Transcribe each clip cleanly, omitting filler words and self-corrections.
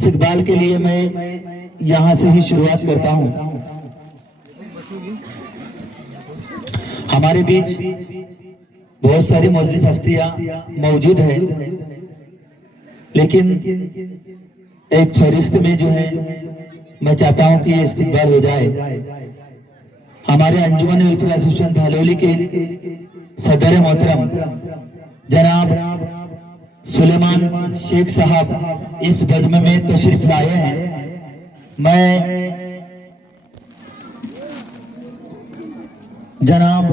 इस्तकबाल के लिए मैं यहाँ से ही शुरुआत करता हूँ। हमारे बीच बहुत सारी मौजूद हस्तियां मौजूद है, लेकिन एक फहरिस्त में जो है मैं चाहता हूं कि ये इस्तकबाल हो जाए। हमारे अंजुमन वेलफेयर एसोसिएशन धालोली के सदर मोहतरम जनाब सुलेमान शेख साहब इस बज्म में तशरीफ लाए हैं। मैं जनाब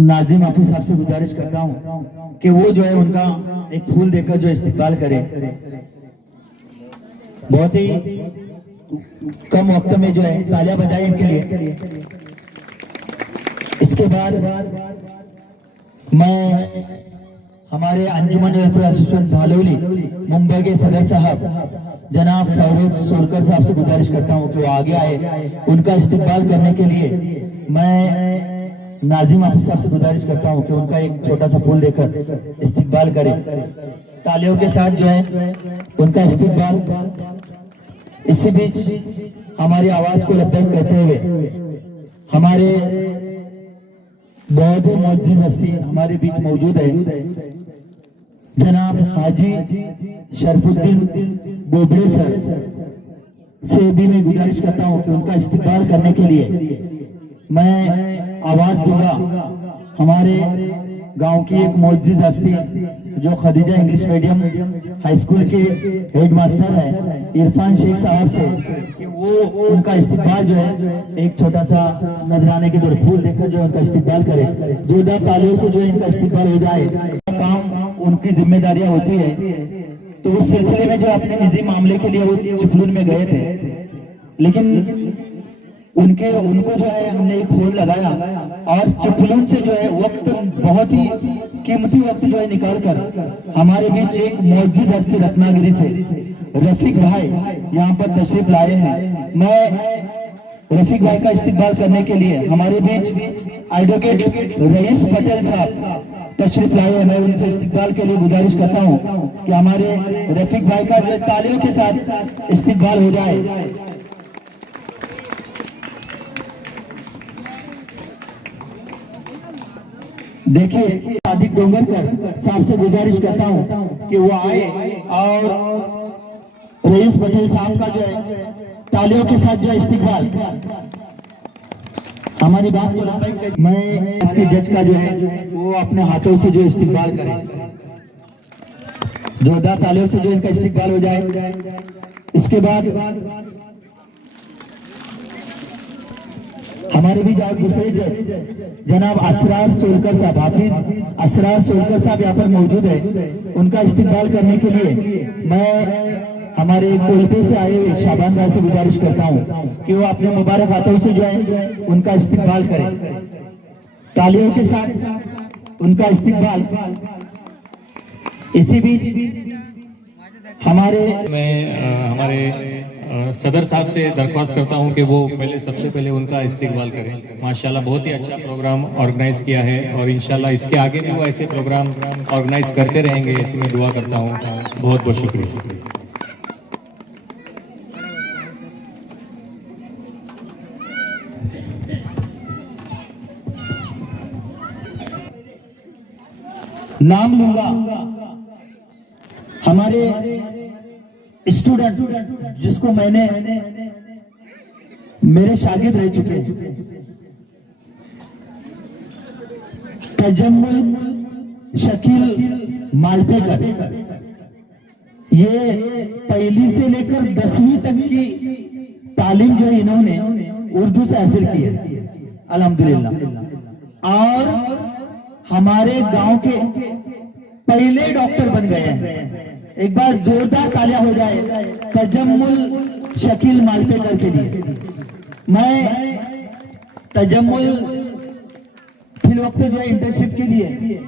नाजिम हाफिज साहब से गुजारिश करता हूं कि वो जो है उनका एक फूल देकर जो इस्तकबाल करे। बहुत ही कम वक्त में जो है तालियां बजाएं इनके लिए। इसके बाद मैं हमारे अंजुमन वेलफेयर एसोसिएशन धालोली मुंबई के सदर साहब जनाब फरोज सोलकर साहब से गुजारिश करता हूं कि वो आगे आए। उनका इस्तकबाल करने के लिए मैं नाजिम हाफिज साहब से गुजारिश करता हूं कि उनका एक छोटा सा फूल देकर इस्तकबाल करें। तालियों के साथ जो है उनका इस्तकबाल। इसी बीच हमारी आवाज को लब्बैक कहते हुए हमारे बहुत ही मौजूद हस्ती हमारे बीच मौजूद है, जनाब हाजी शरफुद्दीन बोबड़े सर से भी मैं गुजारिश करता हूं कि उनका इस्तकबाल करने के लिए मैं आवाज दूंगा। हमारे गांव की एक मौजूद हस्ती जो Khadija English medium high school के हेडमास्टर है इरफान शेख साहब से कि वो उनका इस्तकबाल जो है एक छोटा सा नजराने के दौर फूल देकर जो उनका इस्तकबाल करे। जोरदार तालियों से जो इनका इस्तकबाल हो जाए। काम उनकी जिम्मेदारियां होती है, तो उस सिलसिले में जो अपने निजी मामले के लिए वो चिपलून में गए थे, लेकिन उनको जो है हमने एक फोन लगाया और चिपलून से जो है वक्त बहुत ही कीमती वक्त जो है निकाल कर हमारे बीच एक मौजूद हस्ती रत्नागिरी से रफीक भाई यहाँ पर तशरीफ लाए हैं। मैं रफीक भाई का इस्तकबाल करने के लिए हमारे बीच एडवोकेट रईस पटेल साहब तशरीफ लाए हैं। मैं उनसे इस्तकबाल के लिए गुजारिश करता हूँ कि हमारे रफीक भाई का जो तालियों के साथ इस्तकबाल हो जाए। देखिए सादिक डोंगरकर साहब से गुजारिश करता हूं कि वो आए और रईस पटेल साहब का जो है तालियों के साथ जो इस्तकबाल हमारी बात को मैं इसके जज का जो है वो अपने हाथों से जो इस्तकबाल करे। जोरदार तालियों से जो इनका इस्तकबाल हो जाए। इसके बाद हमारे भी दूसरे जज जनाब असरार सोलकर साहब हाफिज असरार सोलकर साहब यहाँ पर मौजूद है। उनका इस्तकबाल करने के लिए मैं हमारे कोलकाता से आए हुए शाबान भाई से गुजारिश करता हूँ कि वो अपने मुबारक हाथों से जो है उनका इस्तकबाल करें। तालियों के साथ उनका इस्तकबाल। इसी बीच हमारे सदर साहब से दरख्वास्त करता हूं कि वो सबसे पहले उनका इस्तकबाल करें। माशाल्लाह बहुत ही अच्छा प्रोग्राम ऑर्गेनाइज किया है और इंशाल्लाह इसके आगे भी वो ऐसे प्रोग्राम ऑर्गेनाइज करते रहेंगे, ऐसी मैं दुआ करता हूं। बहुत बहुत शुक्रिया। नाम लूंगा हमारे स्टूडेंट जिसको मैंने मेरे शागिर्द रह चुके हैं, तजम्मुल शकील मालपेकर। ये पहली से लेकर 10वीं तक की तालीम जो इन्होंने उर्दू से हासिल की है अल्हम्दुलिल्लाह, और हमारे गांव के पहले डॉक्टर बन गए हैं। एक बार जोरदार तालियां हो जाए तजम्मुल शकील मालपेकर के लिए। मैं तजम्मुल फिल वक्त जो है इंटर्नशिप के लिए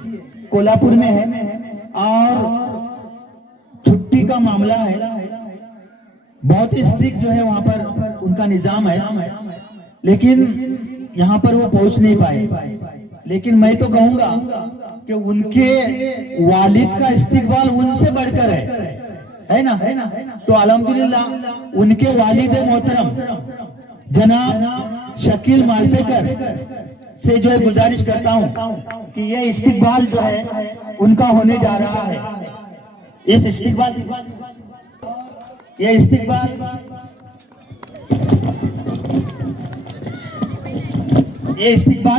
कोल्हापुर में है और छुट्टी का मामला है, बहुत ही स्ट्रिक्ट जो है वहां पर उनका निजाम है, लेकिन यहाँ पर वो पहुंच नहीं पाए। लेकिन मैं तो कहूंगा कि उनके वालिद का इस्तकबाल उनसे बढ़कर है। है ना, तो अल्हम्दुलिल्लाह उनके वालिद मोहतरम जनाब शकील मालपेकर से जो है गुजारिश करता हूं कि ये इस्तिकबाल जो है उनका होने जा रहा है। इस इस्तिकबाल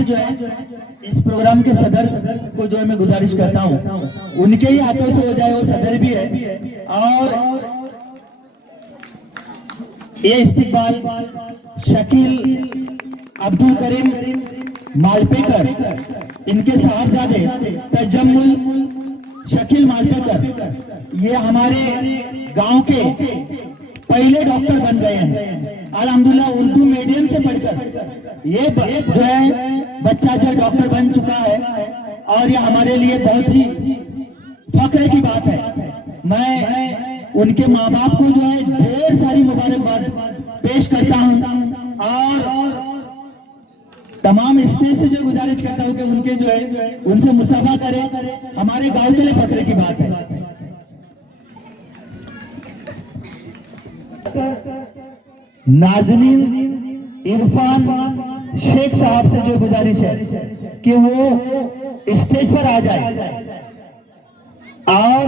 जो है इस प्रोग्राम के सदर को जो है मैं गुजारिश करता हूं उनके ही हाथों से हो जाए, वो सदर भी है। और ये इस्तिकबाल शकील अब्दुल करीम मालपेकर, इनके साहबजादे तजम्मुल शकील मालपेकर, ये हमारे गांव के पहले डॉक्टर बन गए हैं अल्हम्दुलिल्लाह, उर्दू मीडियम से पढ़कर ये जो है बच्चा जो डॉक्टर बन चुका है। और ये हमारे लिए बहुत ही फख्र की बात है। मैं उनके माँ बाप को जो है ढेर सारी मुबारकबाद पेश करता हूँ और तमाम स्टेज से जो गुजारिश करता हूँ कि उनके जो है उनसे मुसाफा करें। हमारे गांव के लिए फख्र की बात है। नाज़नीन इरफान शेख साहब से जो गुजारिश है कि वो स्टेज पर आ जाए और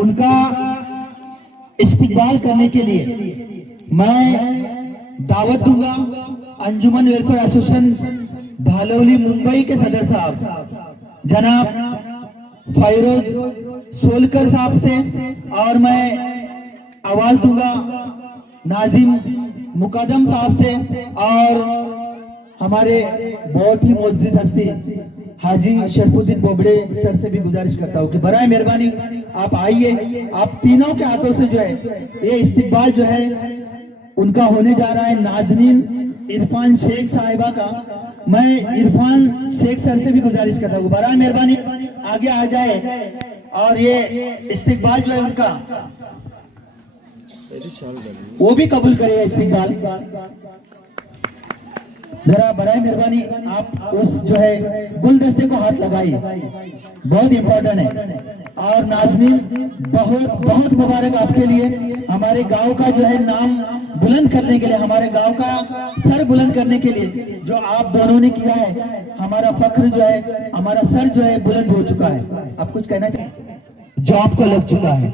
उनका इस्तिकबाल करने के लिए मैं दावत दूंगा अंजुमन वेलफेयर एसोसिएशन धालौली मुंबई के सदर साहब जनाब फैरोज सोलकर साहब से, और मैं आवाज दूंगा नाजिम मुकदम साहब से, और हमारे बहुत ही मोअज़्ज़िज़ हस्ती हाजी शरफुद्दीन बोबड़े सर से भी गुजारिश करता हूँ कि बराए मेहरबानी आप आइए। आप तीनों के हाथों से जो है ये इस्तिकबाल जो है उनका होने जा रहा है नाज़नीन इरफान शेख साहिबा का। मैं इरफान शेख सर से भी गुजारिश करता हूँ बराए मेहरबानी आगे आ जाए और ये इस्तिकबाल जो है उनका वो भी कबूल करे इस्तिकबाल। जरा बराए मेहरबानी आप उस जो है गुलदस्ते को हाथ लगाइए, बहुत इंपॉर्टेंट है। और नाज़नीन बहुत बहुत मुबारक आपके लिए, हमारे गांव का जो है नाम बुलंद करने के लिए, हमारे गांव का सर बुलंद करने के लिए जो आप दोनों ने किया है, हमारा फख्र जो है, हमारा सर जो है बुलंद हो चुका है। आप कुछ कहना चाहिए? जॉब को लग चुका है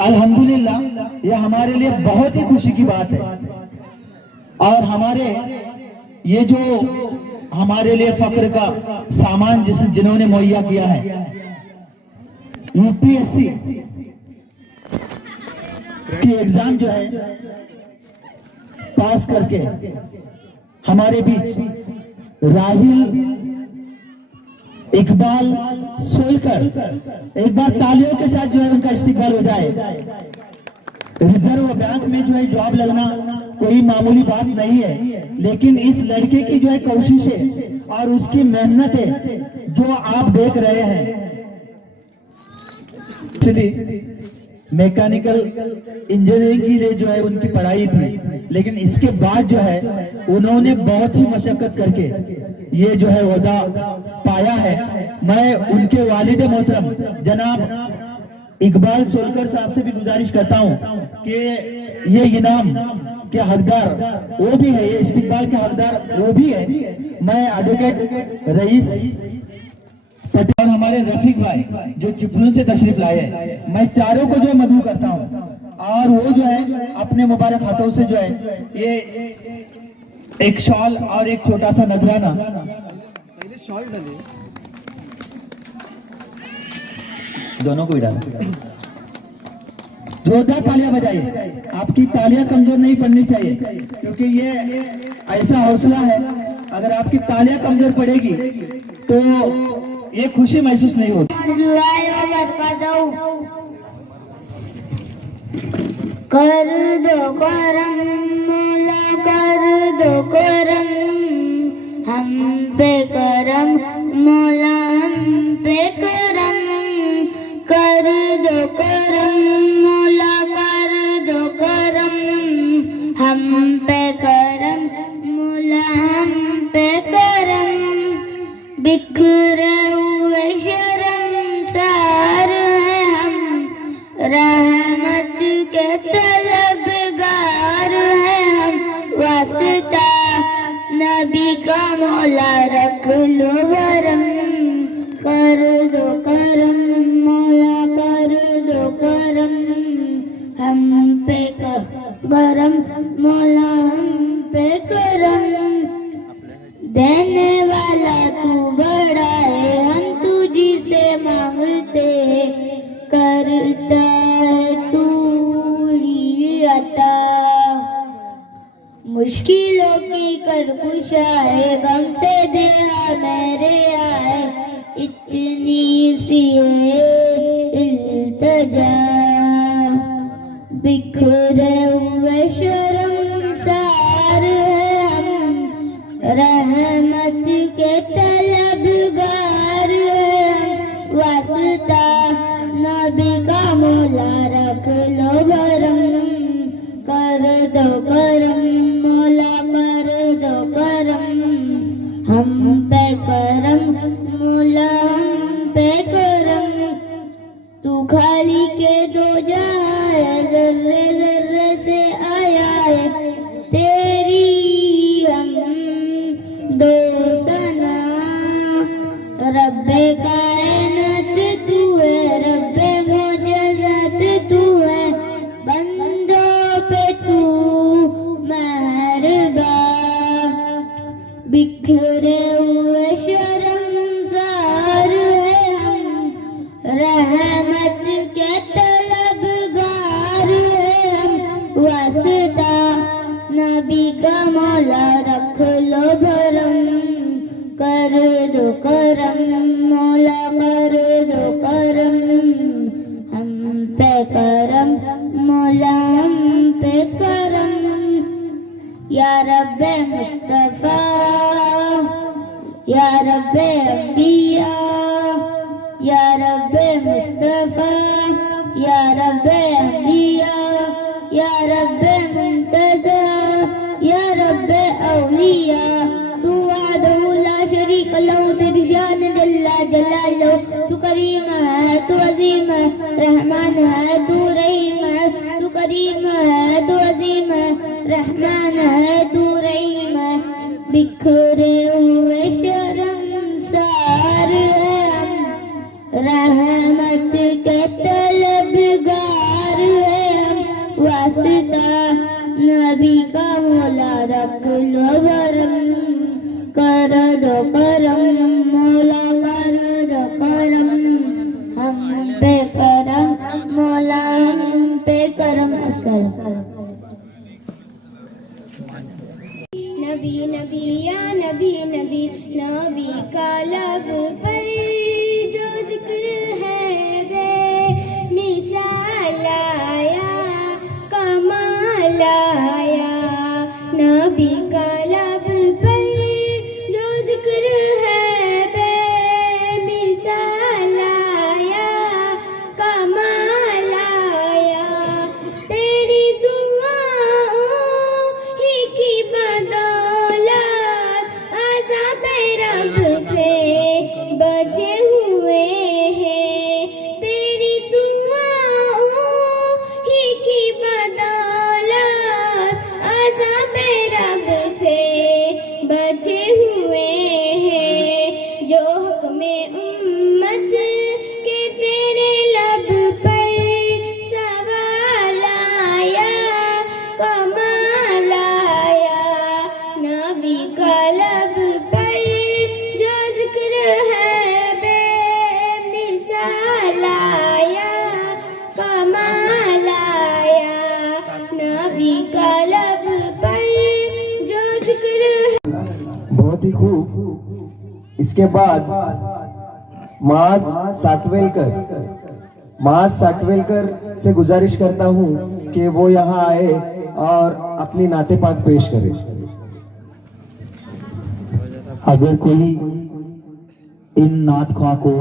अल्हम्दुलिल्लाह, यह हमारे लिए बहुत ही खुशी की बात है। और हमारे ये जो हमारे लिए फख्र का सामान जिन्होंने मुहैया किया है, यूपीएससी की एग्जाम जो है पास करके हमारे बीच राहिल इकबाल सोलकर, एक बार तालियों के साथ जो है उनका इस्तिकबाल हो जाए। रिजर्व बैंक में जो है जॉब लगना कोई मामूली बात नहीं है, लेकिन इस लड़के की जो है कोशिशें और उसकी मेहनतें जो आप देख रहे हैं, मैकेनिकल इंजीनियरिंग के लिए जो है उनकी पढ़ाई थी, लेकिन इसके बाद जो है उन्होंने बहुत ही मशक्कत करके ये जो है ओहदा पाया है। मैं उनके वालिद मोहतरम जनाब इकबाल सोलकर साहब से भी गुजारिश करता हूं कि ये इनाम के हकदार वो भी है, ये इस्तिकबाल के हकदार वो भी है। मैं एडवोकेट रईस पटेल, हमारे रफीक भाई जो चिपलून से तशरीफ लाए हैं, मैं चारों को जो है मदऊ करता हूं और वो जो है अपने मुबारक हाथों से जो है ये एक शॉल और एक छोटा सा नजराना, पहले शॉल डालिए, दोनों को भी डालो, जोरदार तालियां बजाइए। आपकी तालियां कमजोर नहीं पड़नी चाहिए, क्योंकि ये ऐसा हौसला है, अगर आपकी तालियां कमजोर पड़ेगी तो ये खुशी महसूस नहीं होगी। कर दो करम मौला, कर दो करम हम पे करम मौला, हम पे करम, कर दो करम मौला, कर दो करम हम पे करम मौला, हम पे करम। बिखरे हुए शर्मसार हैं हम, रहमत के तलबगार हैं हम, वास्ता नबी का मौला रख लो भरम, कर दो करम मौला कर दो करम, हम पे करम मौला हम पे करम, देने वाला तू बड़ा है हम तुझी से मांगते, करता है तू ही अता, मुश्किलों की कर कुशाए गम से दिया मेरे आए, इतनी सी इल्तिजा, बिखरे हुए शर्मसार है हम, रहमत के तलबगार है हम, वास्ता नबी का मौला रख लो भरम, कर दो करम मौला कर दो करम, हम पे करम मौला हम पे करम, तू खाली के दो जाए जर्रे जर्रे से आया है, तेरी हम दो सना, रब्बे कायनात तू है, रब्बे मोजज़ात तू है, बंदों पे तू मेहरबान, बिखरे हुए शर्मसार है हम, रहमत के तलबगार है हम, वास्ता नबी का मौला रख लो भरम, कर दो करम मौला कर दो करम, हम पे करम मौला हम पे करम, या रब्बे मुस्तफा या रब्बे अंबिया, या रब्बे मुस्तफा या रब्बे अंबिया, या रब्बे मुंतज़ा या रब्बे औलिया, तू वाहदहू ला शरीक लहू, तेरी शान जल्ला जलालहू, तू करीम है तू अजीम है, रहमान है तू रहीम है, तू करीम है तू अजीम है, रहमान है तू रहीम है, बिखरे हुए शर्मसार है हम, रहमत के तलबगार है हम, वास्ता नबी का मौला रख लो भरम, कर दो करम मौला कर दो करम, हम पे करम मौला हम पे करम। नबी नबी या नबी नबी, नबी का लब पर जो जिक्र है बे मिसाल आया, कमाल आया, नबी का लब पर जो जिक्र है बे मिसाल आया, कमाल आया, तेरी दुआओं ही की बदौलत अज़ाब रब से बचे हुए हैं, तेरी दुआओं ही की बदौलत अज़ाब रब से बचे हुए हैं, जो हुक्म उम्मत के तेरे लब पर सवाल आया, कमाल आया, नबी का लब पर जो जिक्र है बे मिसाल आया, कमाल आया, नबी का लब पर जो जिक्र है। बहुत ही खूब। इसके बाद माज साटवेलकर से गुजारिश करता हूँ कि वो यहाँ आए और अपनी नाते पाक पेश करे। अगर कोई इन नात ख्वाह को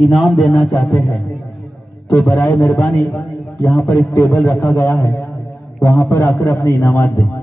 इनाम देना चाहते हैं तो बराए मेहरबानी यहाँ पर एक टेबल रखा गया है, वहाँ पर आकर अपने इनामात दें।